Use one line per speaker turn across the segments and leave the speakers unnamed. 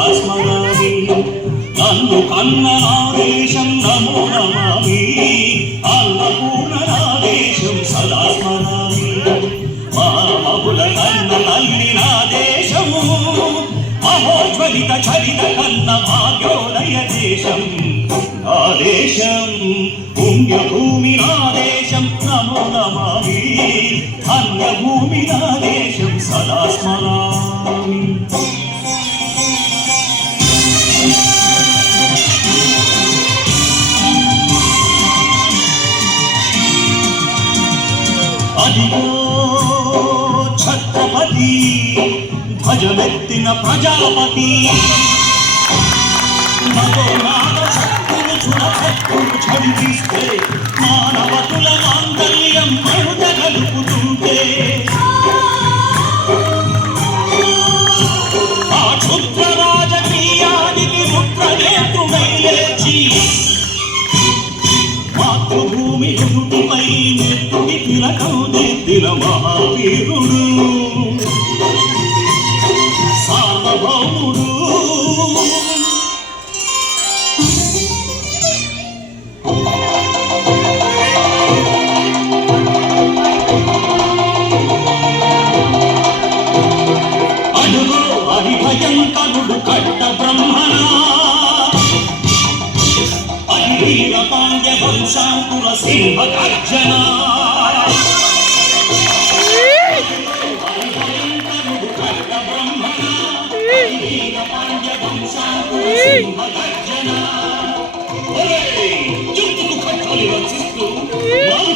సదా స్మరామి నన్ను కన్న నాదేశం నమో నమామి అన్నపూర్ణ నాదేశం సదా స్మరామి మామగుల కన్న తల్లి నా దేశము మహోజ్వలిత చరిత కన్న భాగ్యోదయ దేశం నా దేశం పుణ్యభూమి నా దేశం నమో నమామి అన్యభూమి నా దేశం ధ్వజమెత్తిన ప్రజాపతి. మగోనాథ శక్తులు చురశక్తులు చదివిస్తే మానవతుల మాంగళ్యం మరుత కలుపుతుంటే ఆ క్షుద్ర రాజకీయానికి ముద్రనేతుడై లేచి మాతృభూమి యుటిపై నెత్తుడి తిలకం దిద్దిన మహావీరుడు. భయంకరుడు కట్ట బ్రహ్మణ అహిరీర పాండ్య వంశాంకుర సింహ గర్జన?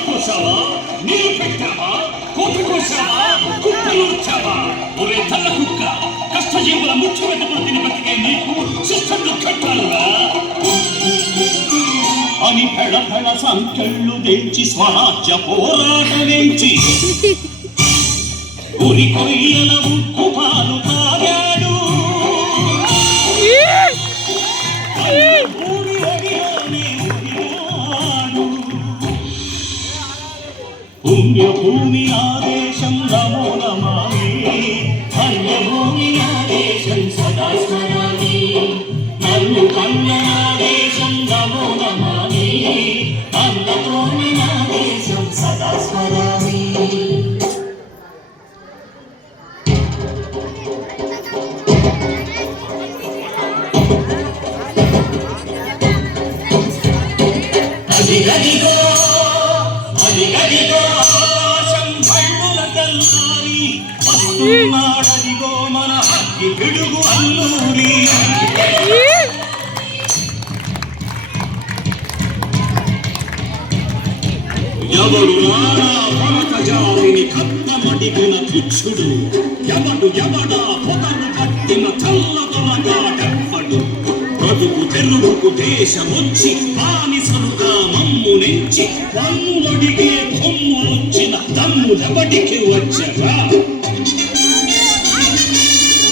కోసావా నీరు పెట్టావా కోపి కోసావా కుప్పలుచ్చావా ఒరే తల్ల కుక్క కష్టజీవుల ముచ్చు వెతుకులు తిని బతికే నీకు శిష్టంలో కట్టాలురా అని పెడపెడ సంఖ్యలు సంఖ్యళ్ళు తెంచి స్వరాజ్య పోరాటమెంచి ఉరి కొయ్యల ఉక్కు పాలు తాగాడు. ఊరి ఒడిలోనే ఆదేశం రమో మన అగ్గి పిడుగు అల్లూరి ఎవడు రాడా పరకజాలిని కత్తమడిగిన తుచ్చుడు ఎవడు ఎవడా పొదను కట్టిన చల్లదొరగాడెవ్వడు బ్రతుకు తెరువుకు దేశమొచ్చి బానిసలుగా మమ్ము నుంచి పన్నులడిగే కొమ్ములొచ్చిన దమ్ములెవడికి వచ్చరా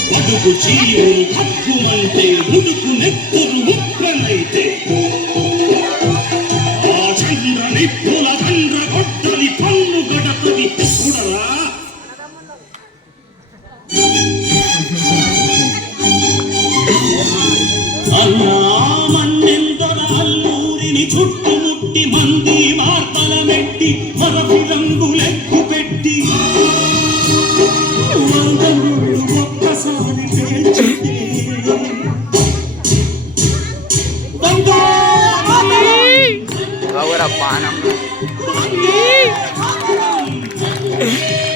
బడుగు జీవులు హక్కుమంటే ఉడుకు నెత్తురు ఉప్పెనైతే Hindi!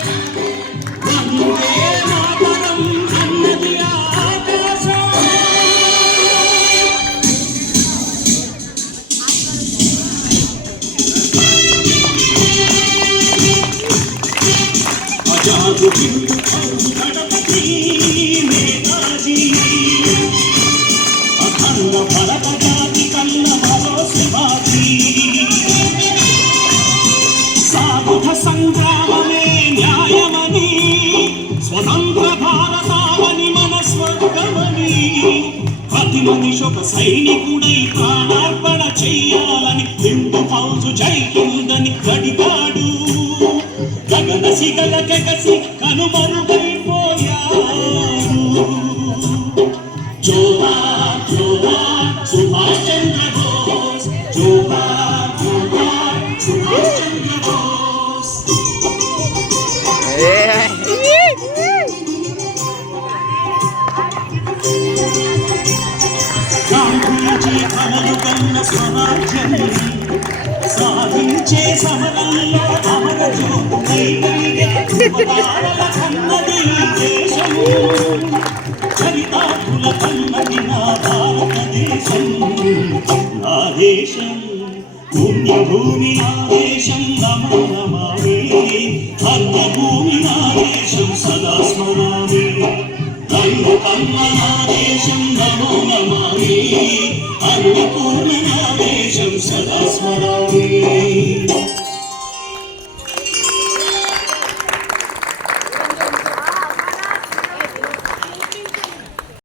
మనిషి ఒక సైనికుడై ప్రాణార్పణ చెయ్యాలని నిండు ఫౌజు జైకిందని గడిగాడు గగన శిఖల గగసి కనుమరుగైపోయారు జోహా జోహా సుభాష్ చంద్ర బోస్ జోహా సాధించే సమరంలో అమర జ్యోతులై వెలిగే కన్నది ఈ చరితాకుల కన్నది నా భారతదేశం నా పుణ్యభూమి నా దేశం నమో నమామి. ధర్మభూమి సదా స్మరామి నమో నమామి